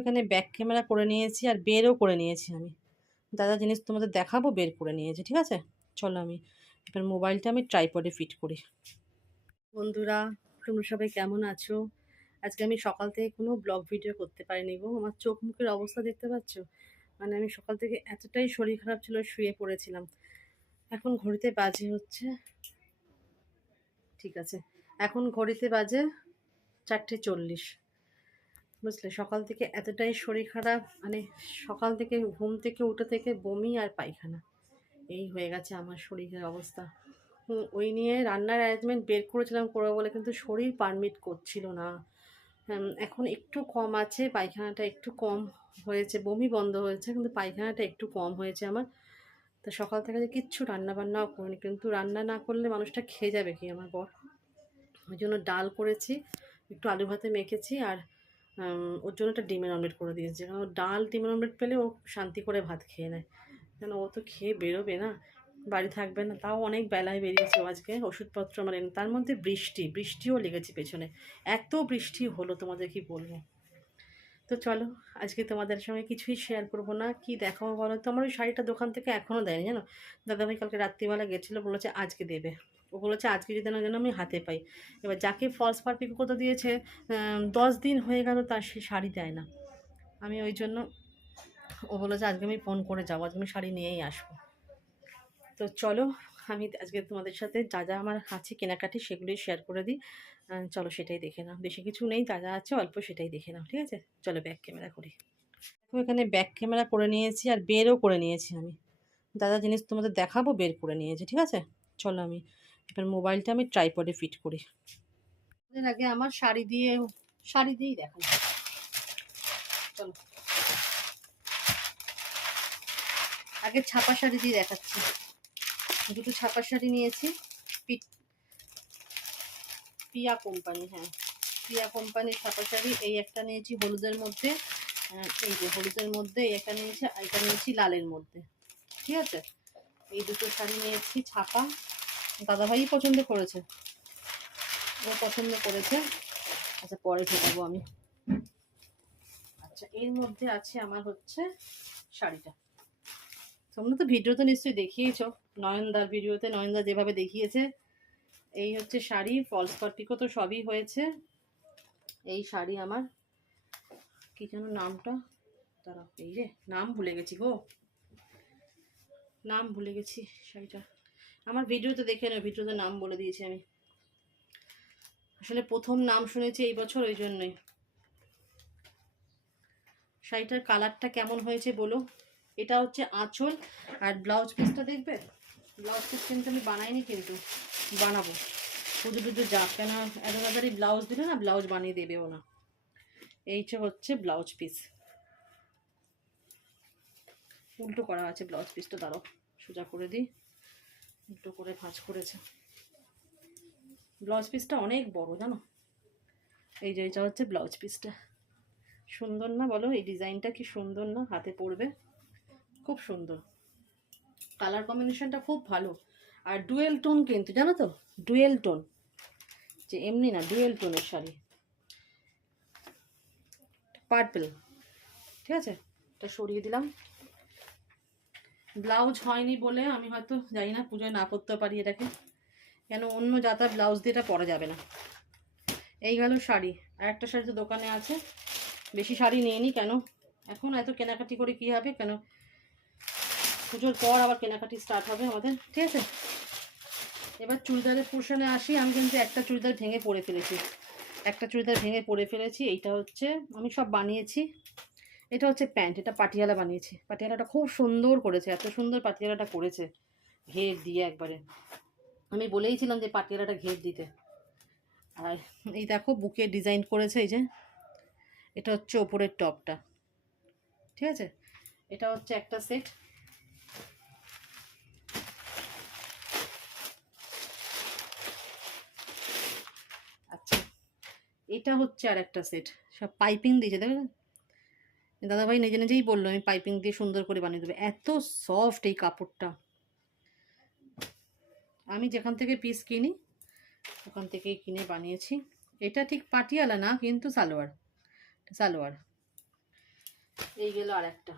এখানে back camera করে নিয়েছি আর বেরও করে নিয়েছি আমি। দাদা জিনিস তোমাদের দেখাবো, বের করে নিয়েছি, ঠিক আছে? চলো আমি এবার মোবাইলটা আমি ট্রাইপডে ফিট করি। বন্ধুরা, তোমরা সবাই কেমন আছো? আজকে আমি সকাল থেকে কোনো ব্লগ ভিডিও করতে পারিনি গো। আমার চোখ মুখের অবস্থা দেখতে পাচ্ছ? মানে আমি সকাল থেকে এতটাই শরীর খারাপ ছিল, শুয়ে পড়েছিলাম। এখন ঘড়িতে বাজে হচ্ছে, ঠিক আছে? এখন ঘড়িতে বাজে চারটে চল্লিশ। বুঝলে? সকাল থেকে এতটাই শরীর খারাপ মানে সকাল থেকে ঘুম থেকে, উঠে থেকে বমি আর পায়খানা। এই হয়ে গেছে আমার শরীরের অবস্থা। ওই নিয়ে রান্নার অ্যারেঞ্জমেন্ট বের করেছিলাম করব বলে কিন্তু শরীর পারমিট করছিল না। এখন একটু কম আছে, পায়খানাটা একটু কম হয়েছে, বমি বন্ধ হয়েছে, কিন্তু পায়খানাটা একটু কম হয়েছে আমার। তো সকাল থেকে যে কিচ্ছু রান্না বান্নাও করিনি, কিন্তু রান্না না করলে মানুষটা খেয়ে যাবে কি আমার বর? ওই জন্য ডাল করেছি, একটু আলু ভাতে মেখেছি আর ওর জন্য একটা ডিমের অমলেট করে দিয়েছি। কারণ ডাল, ডিমের অমলেট পেলে ও শান্তি করে ভাত খেয়ে নেয়। কেন? ও তো খেয়ে বেরোবে না। বাড়ি থাকবে না। তাও অনেক বেলায় বেরিয়েছে আজকে। ওষুধপত্র আমার এনে তার মধ্যে বৃষ্টি। বৃষ্টিও লেগেছে পেছনে। এত বৃষ্টি হলো তোমাদের কি বলব? তো চলো, আজকে তোমাদের সঙ্গে কিছুই শেয়ার করব না। কি দেখাবো বলো? তো আমার ওই শাড়িটা দোকান থেকে এখনও দেয়নি, জানো? দাদাভাই কালকে রাত্রিবেলা গেছিল, বলেছে আজকে দেবে। ও বলেছে, আজকে যদি না যেন আমি হাতে পাই। এবার যাকে ফলস পার পিকো করতে দিয়েছে দশ দিন হয়ে গেল তার সে শাড়ি দেয় না। আমি ওই জন্য ও বলেছে, আজকে আমি ফোন করে যাব, আজকে আমি শাড়ি নিয়েই আসব। তো চলো, আমি আজকে তোমাদের সাথে যা যা আমার আছে কেনাকাটি সেগুলোই শেয়ার করে দিই। চলো সেটাই দেখে নাও। বেশি কিছু নেই, যা যা আছে অল্প সেটাই দেখে নাও, ঠিক আছে? চলো ব্যাক ক্যামেরা করি। দেখো, এখানে ব্যাক ক্যামেরা করে নিয়েছি আর বেরও করে নিয়েছি আমি। দাদা জিনিস তোমাদের দেখাবো, বের করে নিয়েছি, ঠিক আছে? চলো আমি এবার মোবাইলটা আমি ট্রাইপডে ফিট করি। আগে আমার শাড়ি দিয়ে শাড়ি দিয়েই দেখাই চলো। আগে ছাপা শাড়ি দিয়ে দেখাচ্ছি। দুটো ছাপা শাড়ি নিয়েছি। পিয়া কোম্পানি হ্যাঁ। পিয়া কোম্পানির ছাপা শাড়ি এই একটা নিয়েছি হলুদের মধ্যে। আহ, এই যে হলুদের মধ্যে এই একটা নিয়েছি আর এটা নিয়েছি লালের মধ্যে। ঠিক আছে? এই দুটো শাড়ি নিয়েছি ছাপা। দাদাভাই পছন্দ করেছে। ও পছন্দ করেছে। আচ্ছা পরে ঢোকাবো আমি। আচ্ছা এর মধ্যে আছে আমার হচ্ছে শাড়িটা। তোমরা তো ভিডিও তো নিশ্চয়ই দেখিয়েছো। নয়নদার ভিডিওতে নয়নদা যেভাবে দেখিয়েছে, এই হচ্ছে শাড়ি ফলস পার্টিকো তো সবই হয়েছে। এই শাড়ি আমার। কি যেন নামটা? দাঁড়াও, এই রে, নাম ভুলে গেছি গো। নাম ভুলে গেছি শাড়িটা। আমার ভিডিওতে দেখে নেই ভিডিওতে নাম বলে দিয়েছি আমি। আসলে প্রথম নাম শুনেছি এই বছর, ওই জন্যই। শাড়িটার কালারটা কেমন হয়েছে বলো? এটা হচ্ছে আঁচল, আর ব্লাউজ পিসটা দেখবে? ব্লাউজ পিস কিন্তু আমি বানাইনি কিন্তু, বানাবো। পুজো টুজো যাক কেন এত তাড়াতাড়ি ব্লাউজ দিলে না ব্লাউজ বানিয়ে দেবেও না এইটা হচ্ছে ব্লাউজ পিস উল্টো করা আছে ব্লাউজ পিসটা দাঁড়ো সোজা করে দিই। উল্টো করে ভাঁজ করেছে। ব্লাউজ পিসটা অনেক বড়, জানো? এই যে, এটা হচ্ছে ব্লাউজ পিসটা সুন্দর না বলো? এই ডিজাইনটা কি সুন্দর না? হাতে পড়বে। খুব সুন্দর। কালার কম্বিনেশনটা খুব ভালো। আর ডুয়েল টোন কিন্তু, জানো তো? ডুয়েল টোন যে এমনি না ডুয়েল টোনের শাড়ি। পার্পেল ঠিক আছে? এটা সরিয়ে দিলাম। ব্লাউজ হয়নি বলে আমি হয়তো জানি না, পুজোয় না করতে পারি এটাকে। কেন অন্য যাতা ব্লাউজ দিয়ে এটা পরা যাবে না। এই গেল শাড়ি। আর একটা শাড়ি তো দোকানে আছে। বেশি শাড়ি নিইনি কেন? এখন এত কেনাকাটি করে কী হবে কেন? পুজোর পর আবার কেনাকাটি স্টার্ট হবে আমাদের। ঠিক আছে? এবার চুড়িদারের পোর্শনে আসি। আমি কিন্তু একটা চুড়িদার ভেঙে পরে ফেলেছি। একটা চুড়িদার ভেঙে পরে ফেলেছি। এইটা হচ্ছে আমি সব বানিয়েছি। এটা হচ্ছে প্যান্ট, এটা পাটিয়ালা বানিয়েছি। পাটিয়ালাটা খুব সুন্দর করেছে, এত সুন্দর পাটিয়ালাটা করেছে। ঘের দিয়ে একবারে। আমি বলেইছিলাম যে পাটিয়ালাটা ঘের দিতে। আর এই দেখো, বুকে ডিজাইন করেছে এই যে। এটা হচ্ছে ওপরের টপটা। ঠিক আছে? এটা হচ্ছে একটা সেট। আচ্ছা এটা হচ্ছে আর একটা সেট। সব পাইপিং দিয়েছে দেখো দাদাভাই নিজে নিজেই বলল, আমি পাইপিং দিয়ে সুন্দর করে বানিয়ে দেবো। এত সফট এই কাপড়টা। আমি যেখান থেকে পিস কিনি, ওখান থেকেই কিনে বানিয়েছি। এটা ঠিক পাটিয়ালা না, কিন্তু সালোয়ার। সালোয়ার। এই গেল আর একটা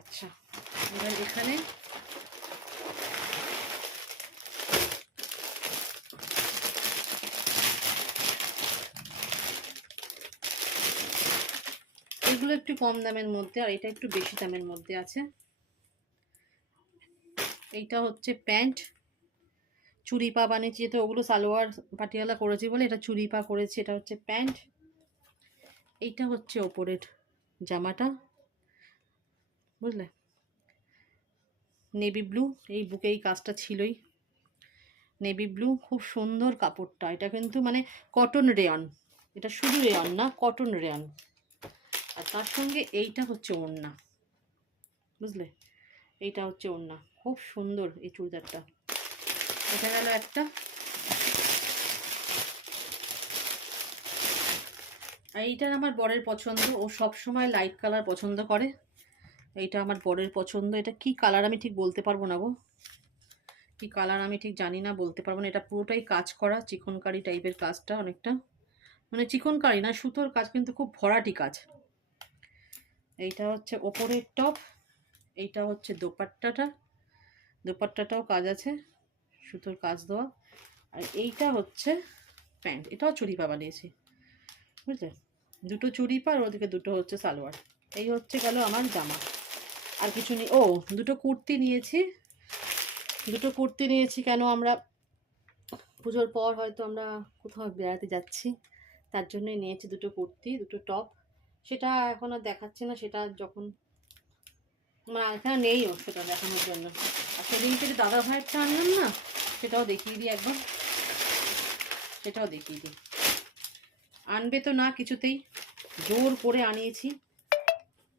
আচ্ছা এবার এখানে এগুলো একটু কম দামের মধ্যে, আর এটা একটু বেশি দামের মধ্যে আছে। এইটা হচ্ছে প্যান্ট। চুরি পা বানিয়েছি, তো ওগুলো সালোয়ার পাটিয়ালা করেছি বলে এটা চুরি পা করেছি, এটা হচ্ছে প্যান্ট। এইটা হচ্ছে ওপরের জামাটা, বুঝলে? নেভি ব্লু, এই বুকে এই কাজটা ছিলই। নেভি ব্লু, খুব সুন্দর কাপড়টা। এটা কিন্তু মানে কটন রেয়ন। এটা শুধু রেয়ন না, কটন রেয়ন। তার সঙ্গে এইটা হচ্ছে ওড়না। বুঝলে? এইটা হচ্ছে ওড়না। খুব সুন্দর এই চুড়িদারটা। এটা গেল একটা। আর এইটার আমার বরের পছন্দ। ও সব সময় লাইট কালার পছন্দ করে। এইটা আমার বরের পছন্দ। এটা কি কালার আমি ঠিক বলতে পারব না গো। কি কালার আমি ঠিক জানি না, বলতে পারব না। এটা পুরোটাই কাজ করা, চিকনকারি টাইপের কাজটা অনেকটা। মানে চিকনকারি না, সুতোর কাজ, কিন্তু খুব ভরাটি কাজ। এইটা হচ্ছে ওপরের টপ, এইটা হচ্ছে দোপাট্টাটা। দোপাট্টাটাও কাজ আছে, সুতোর কাজ দেওয়া। আর এইটা হচ্ছে প্যান্ট, এটাও চুড়ি পা বানিয়েছি, বুঝলে? দুটো চুড়ি পা আর ওদিকে দুটো হচ্ছে সালোয়ার। এই হচ্ছে গেল আমার জামা। আর কিছু নেই ও, দুটো কুর্তি নিয়েছি। দুটো কুর্তি নিয়েছি কেন আমরা পুজোর পর হয়তো আমরা কোথাও বেড়াতে যাচ্ছি, তার জন্যই নিয়েছি দুটো কুর্তি, দুটো টপ। সেটা এখন আর দেখাচ্ছি না, সেটা যখন মানে এখানে নেইও সেটা দেখানোর জন্য। আর সেদিনকে যে দাদা ভাইয়েরটা আনলাম না, সেটাও দেখিয়ে দিই একবার। সেটাও দেখিয়ে দিই। আনবে তো না কিছুতেই। জোর করে আনিয়েছি।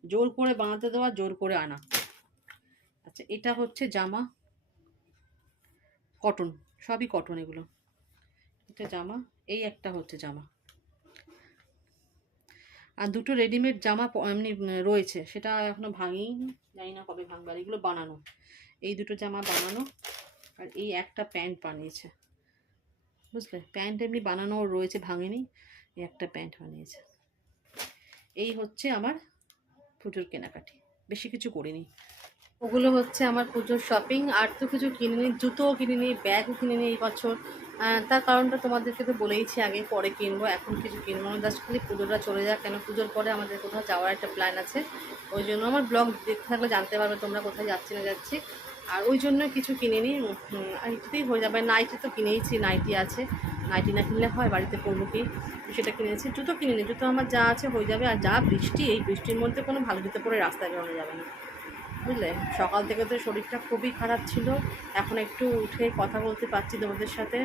জোর করে বানাতে দেওয়া, জোর করে আনা। আচ্ছা এটা হচ্ছে জামা। কটন, সবই কটন এগুলো। এটা জামা, এই একটা হচ্ছে জামা। আর দুটো রেডিমেড জামা এমনি রয়েছে। সেটা এখনও ভাঙিনি, জানি না কবে ভাঙবে। আর এগুলো বানানো। এই দুটো জামা বানানো। আর এই একটা প্যান্ট বানিয়েছে। বুঝলে? প্যান্ট এমনি বানানো রয়েছে, ভাঙেনি। এই একটা প্যান্ট বানিয়েছে। এই হচ্ছে আমার পুজোর কেনাকাটি। বেশি কিছু করিনি। ওগুলো হচ্ছে আমার পুজোর শপিং আর তো কিছু কিনিনি। জুতোও কিনিনি, ব্যাগও কিনিনি এই বছর। তার কারণটা তোমাদেরকে তো বলেইছি আগে পরে কিনবো এখন কিছু কিনবো না জাস্ট খালি পুজোটা চলে যাক কেন পুজোর পরে আমাদের কোথাও যাওয়ার একটা প্ল্যান আছে। ওই জন্য আমার ব্লগ দেখতে থাকলে জানতে পারবে তোমরা কোথায় যাচ্ছি না যাচ্ছি। আর ওই জন্য কিছু কিনিনি উম, আর কিছুতেই হয়ে যাবে নাইটি তো কিনেইছি নাইটি আছে। নাইটি না কিনলে হয় বাড়িতে পরবো কি? সেটা কিনেছি জুতো কিনিনি জুতো আমার যা আছে হয়ে যাবে আর যা বৃষ্টি এই বৃষ্টির মধ্যে কোনো ভালো জুতো পরে রাস্তায় বেরোনো যাবে না। বুঝলে? সকাল থেকে তো শরীরটা খুবই খারাপ ছিল এখন একটু উঠে কথা বলতে পারছি তোমাদের সাথে।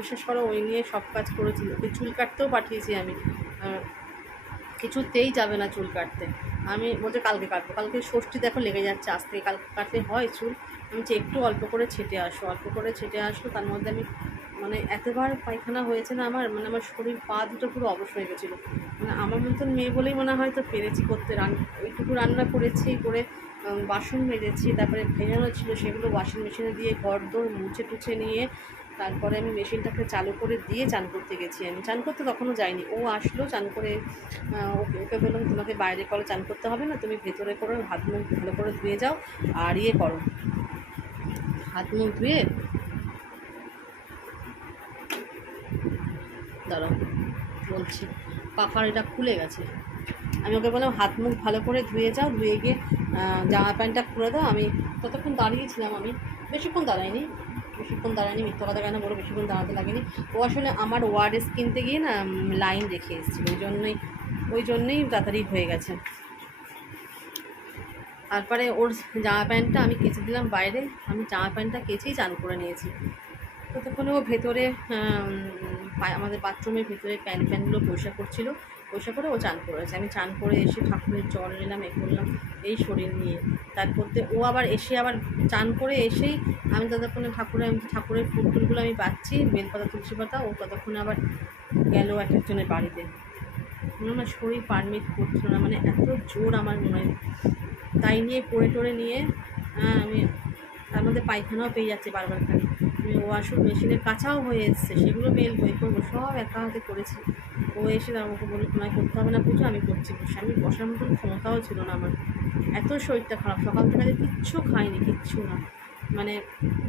বিশেষ করে, ওই নিয়ে সব কাজ করেছি। ওকে চুল কাটতেও পাঠিয়েছি আমি। কিছুতেই যাবে না চুল কাটতে। আমি বলছে, কালকে কাটবো। কালকে ষষ্ঠী দেখো, লেগে যাচ্ছে। আজ থেকে কালকে কাটলে হয় চুল। আমি যে একটু অল্প করে ছেটে আসো। অল্প করে ছেটে আসো, তার মধ্যে আমি মানে এতবার পায়খানা হয়েছে না আমার মানে আমার শরীর পা দুটো পুরো অবশ হয়ে গেছিল। মানে আমার মতন মেয়ে বলেই মনে হয় তো পেরেছি করতে। রান, ওইটুকু রান্না করেছি, করে বাসন মেজেছি, তারপরে ভেজানো ছিল সেগুলো ওয়াশিং মেশিনে দিয়ে ঘর দোর মুছে টুছে নিয়ে তারপরে আমি মেশিনটাকে চালু করে দিয়ে চান করতে গেছি আমি। চান করতে তখনও যাইনি। ও আসলো, চান করে ওকে ওকে বললাম, তোমাকে বাইরে করো চান করতে হবে না, তুমি ভেতরে করো, হাত মুখ ভালো করে ধুয়ে যাও আর ইয়ে করো। হাত মুখ ধুয়ে দাঁড়াও, বলছি পাখার এটা খুলে গেছে। আমি ওকে বললাম, হাত মুখ ভালো করে ধুয়ে যাও, ধুয়ে গিয়ে জামা প্যান্টটা খুলে দাও। আমি ততক্ষণ দাঁড়িয়েছিলাম আমি। বেশিক্ষণ দাঁড়াইনি। বেশিক্ষণ দাঁড়াইনি মিথ্যা কথা কেন বলো, বেশিক্ষণ দাঁড়াতে লাগেনি। ও আসলে আমার ওয়ার্ডেস কিনতে গিয়ে না লাইন রেখে এসেছিল, ওই জন্যই ওই জন্যই তাড়াতাড়ি হয়ে গেছে। তারপরে ওর জামা প্যান্টটা আমি কেচে দিলাম বাইরে, আমি জামা প্যান্টটা কেচেই চান করে নিয়েছি। ততক্ষণে ও ভেতরে আমাদের বাথরুমের ভেতরে প্যান প্যানগুলো পরিষ্কার করছিল। পরিষ্কার করে ও চান করেছে। আমি চান করে এসে ঠাকুরের জল নিলাম, এ করলাম, এই শরীর নিয়ে। তারপরতে ও আবার এসে আবার চান করে এসেই আমি ততক্ষণে ঠাকুরের ঠাকুরের ফুল টুলগুলো আমি পাচ্ছি বেলপাতা তুলসী পাতা, ও ততক্ষণে আবার গেল এক একজনের বাড়িতে। না শরীর পারমিট করছিল না মানে এত জোর আমার মনে তাই নিয়ে পড়ে টড়ে নিয়ে আমি তার মধ্যে পায়খানাও পেয়ে যাচ্ছে বারবার খালি। ওয়াশরুম মেশিনের কাঁচাও হয়ে এসছে, সেগুলো মেল বই করব, সব একা হাতে করেছি। ও এসে আমাকে বলল, তোমায় করতে হবে না পুজো, আমি করছি। বসে, আমি বসার মতন ক্ষমতাও ছিল না আমার। এত শরীরটা খারাপ, সকাল থেকে কিচ্ছু খাইনি, কিচ্ছু না। মানে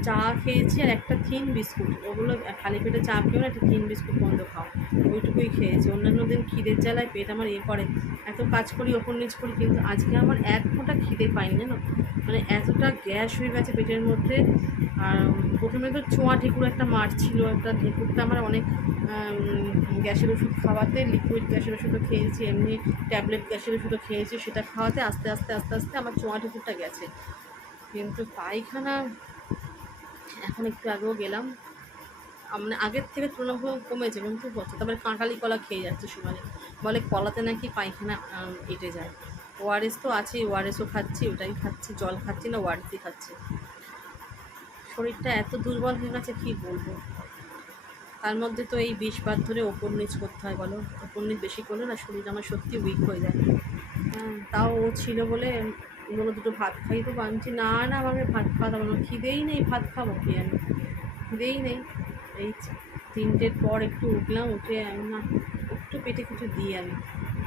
চা খেয়েছি আর একটা থিন বিস্কুট। ওগুলো খালি পেটে চা খেয়েও না, একটা থিন বিস্কুট বন্ধ খাও। ওইটুকুই খেয়েছি। অন্যান্য দিন খিদের জ্বালায় পেট আমার এ করে। এত কাজ করি, ওপর নিচ করি, কিন্তু আজকে আমার এক ফোঁটা খিদে পাইনি, জানো? মানে এতটা গ্যাস হয়ে গেছে পেটের মধ্যে। আর প্রথমে তো চোঁয়া ঢেকুর একটা মারছিল একটা ঢেকুরটা আমার অনেক গ্যাসের ওষুধ খাওয়াতে লিকুইড গ্যাসের ওষুধও খেয়েছি, এমনি ট্যাবলেট গ্যাসের ওষুধও খেয়েছি, সেটা খাওয়াতে আস্তে আস্তে আস্তে আস্তে আমার চোঁয়া ঢেকুরটা গেছে। কিন্তু পায়খানা, এখন একটু আগেও গেলাম। মানে আগের থেকে তুলনামূলক কমেছে, কিন্তু হচ্ছে, তারপরে কাঁঠালি কলা খেয়ে যাচ্ছে সমানে বলে কলাতে নাকি পায়খানা এঁটে যায়। ওআরএস তো আছেই ওআরএসও খাচ্ছি, ওটাই খাচ্ছি, জল খাচ্ছি না ওআরএসই খাচ্ছি। শরীরটা এত দুর্বল হয়ে গেছে, কী বলব? তার মধ্যে তো এই বিষ বার ধরে ওপর নিচ করতে হয়, বলো। ওপর নিচ বেশি করলে না শরীর আমার সত্যি উইক হয়ে যায়। হ্যাঁ তাও ও ছিল বলে বলো দুটো ভাত খাই তো। আনছি না না আমাকে ভাত খাওয়া দাও খিদেই নেই, ভাত খাব কি আমি খিদেই নেই। এই তিনটের পর একটু উঠলাম, উঠে আমি না, একটু পেটে কিছু দিই আমি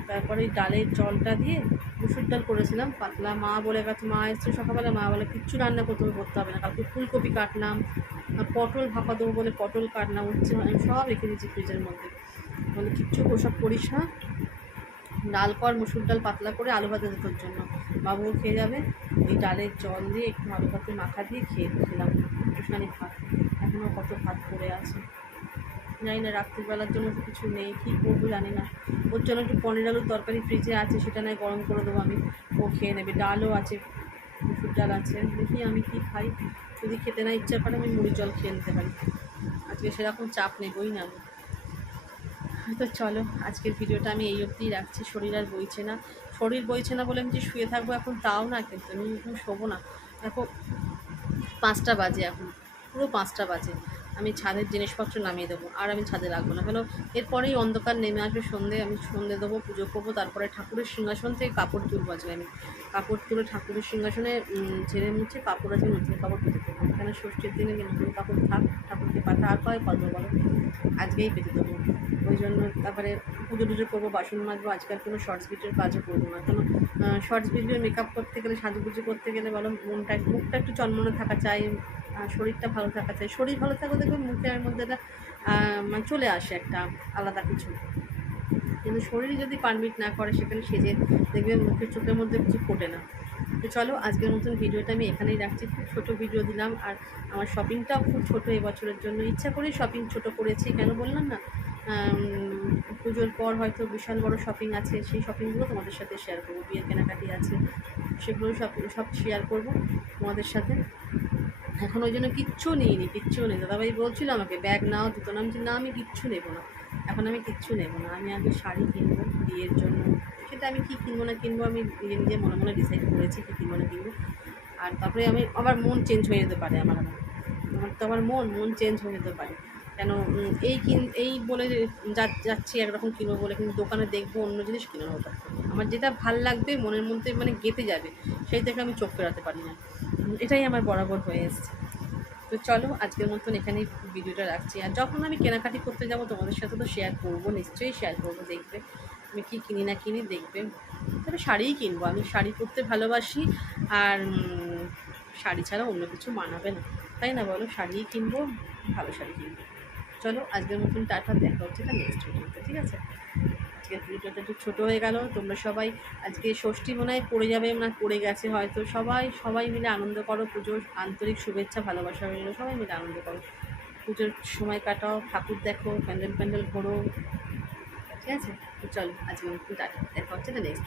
তারপরে ডালের জলটা দিয়ে মুসুর ডাল করেছিলাম, পাতলা মা বলে গেছে মা এসছে সকালবেলা, মা বলে, কিচ্ছু রান্না করতে হবে করতে হবে না। কালকে ফুলকপি কাটলাম পটল ভাপা দেবো বলে পটল কাটলাম, উচ্ছে আমি সব রেখে দিয়েছি ফ্রিজের মধ্যে। বলে, কিচ্ছু ওসব করিস না। ডাল কর, মুসুর ডাল পাতলা করে আলু ভাজা তোর জন্য। বাবুও খেয়ে যাবে। ওই ডালের জল দিয়ে একটু আলু ভাতে মাখা দিয়ে খেয়ে খেলাম একটুখানি ভাত। এখনও কত ভাত পড়ে আছে। জানি না, রাত্রিবেলার জন্য তো কিছু নেই। কী করব জানি না। ওর জন্য একটু পনির আলুর তরকারি ফ্রিজে আছে, সেটা নয় গরম করে দেবো আমি। ও খেয়ে নেবে। ডালও আছে, মুসুর ডাল আছে। দেখি আমি কি খাই। যদি খেতে না ইচ্ছা করে, আমি মুড়ি জল খেয়ে নিতে পারি। আজকে সেরকম চাপ নেবই না আমি। তো চলো, আজকের ভিডিওটা আমি এই অবধিই রাখছি। শরীর আর বইছে না। শরীর বইছে না বলে আমি যে শুয়ে থাকব এখন তাও না কিন্তু আমি এখন শোবো না। দেখো, পাঁচটা বাজে এখন, পুরো পাঁচটা বাজে। আমি ছাদের জিনিসপত্র নামিয়ে দেবো, আর আমি ছাদে রাখব না। কেন, এরপরেই অন্ধকার নেমে আসবে সন্ধে, আমি সন্ধে দেবো, পুজো করব, তারপরে ঠাকুরের সিংহাসন থেকে কাপড় তুলবো আজকে আমি। কাপড় তুলে ঠাকুরের সিংহাসনে ঝেড়ে মুছে কাপড় আছে, নতুন কাপড় পেতে দেবো। এখানে ষষ্ঠীর দিনে নতুন কাপড় থাক, ঠাকুরকে পাঠা, আর কয় কত বলো? আজকেই পেতে দেবো। ওই জন্য তারপরে পুজো টুজো করব, বাসন মাজবো, আজকাল কোনো শর্টস ভিডিওর কাজও করব না। কেন শর্টস ভিডিও মেকআপ করতে গেলে, সাজুগুজু করতে গেলে বলো, মনটা, মুখটা একটু চনমনে থাকা চাই শরীরটা ভালো থাকা চাই। শরীর ভালো থাকলে দেখবে মুখের মধ্যে একটা মানে চলে আসে একটা আলাদা কিছু। কিন্তু শরীর যদি পারমিট না করে, সেখানে সেজে দেখবে মুখের চোখের মধ্যে কিছু ফোটে না। তো চলো, আজকের মতন ভিডিওটা আমি এখানেই রাখছি। খুব ছোটো ভিডিও দিলাম, আর আমার শপিংটাও খুব ছোটো এবছরের জন্য। ইচ্ছা করেই শপিং ছোট করেছি, কেন বললাম না? পুজোর পর হয়তো বিশাল বড় শপিং আছে, সেই শপিংগুলো তোমাদের সাথে শেয়ার করব। বিয়ের কেনাকাটি আছে, সেগুলো সব সব শেয়ার করব তোমাদের সাথে। এখন ওই জন্য কিচ্ছু নিই নিইনি, কিচ্ছু নেই। দাদাভাই বলছিল আমাকে, ব্যাগ নাও, জুতো নাম না, আমি কিচ্ছু নেব না। এখন আমি কিচ্ছু নেব না। আমি আগে শাড়ি কিনবো বিয়ের জন্য। সেটা আমি কী কিনবো না কিনবো, আমি নিজে নিজে মনে মনে ডিসাইড করেছি কী কিনবো না কিনবো। আর তারপরে আমি আবার মন চেঞ্জ হয়ে যেতে পারে আমার আমার তো আমার মন মন চেঞ্জ হয়ে যেতে পারে। কেন এই কিন, এই বলে যে যাচ্ছি একরকম কিনবো বলে কিন্তু দোকানে দেখব অন্য জিনিস কিনে নেব আমার যেটা ভালো লাগবে মনের মধ্যে মানে গেঁথে যাবে, সেই থেকে আমি চোখ ফেরাতে পারি না। এটাই আমার বরাবর হয়ে এসছে। তো চলো, আজকের মতন এখানেই ভিডিওটা রাখছি। আর যখন আমি কেনাকাটি করতে যাব তোমাদের সাথে তো শেয়ার করব, নিশ্চয়ই শেয়ার করব, দেখবে আমি কী কিনি না কিনি, দেখবে। তবে শাড়িই কিনবো, আমি শাড়ি পরতে ভালোবাসি আর শাড়ি ছাড়া অন্য কিছু মানাবে না। তাই না বলো? শাড়িই কিনবো, ভালো শাড়ি কিনবো। চলো আজকের মতন টাটা, দেখা হচ্ছে না নেক্সট ভিডিওতে ঠিক আছে? আজকের ভিডিওটা একটু ছোটো হয়ে গেল, তোমরা সবাই আজকে ষষ্ঠী মনে হয় পড়ে যাবে, না পড়ে গেছে হয়তো, সবাই সবাই মিলে আনন্দ করো, পুজোর আন্তরিক শুভেচ্ছা, ভালোবাসা রইল, সবাই মিলে আনন্দ করো। পুজোর সময় কাটাও, ঠাকুর দেখো প্যান্ডেল প্যান্ডেল ঘোরো, ঠিক আছে? চলো মতন টাটা, দেখা হচ্ছে না নেক্সট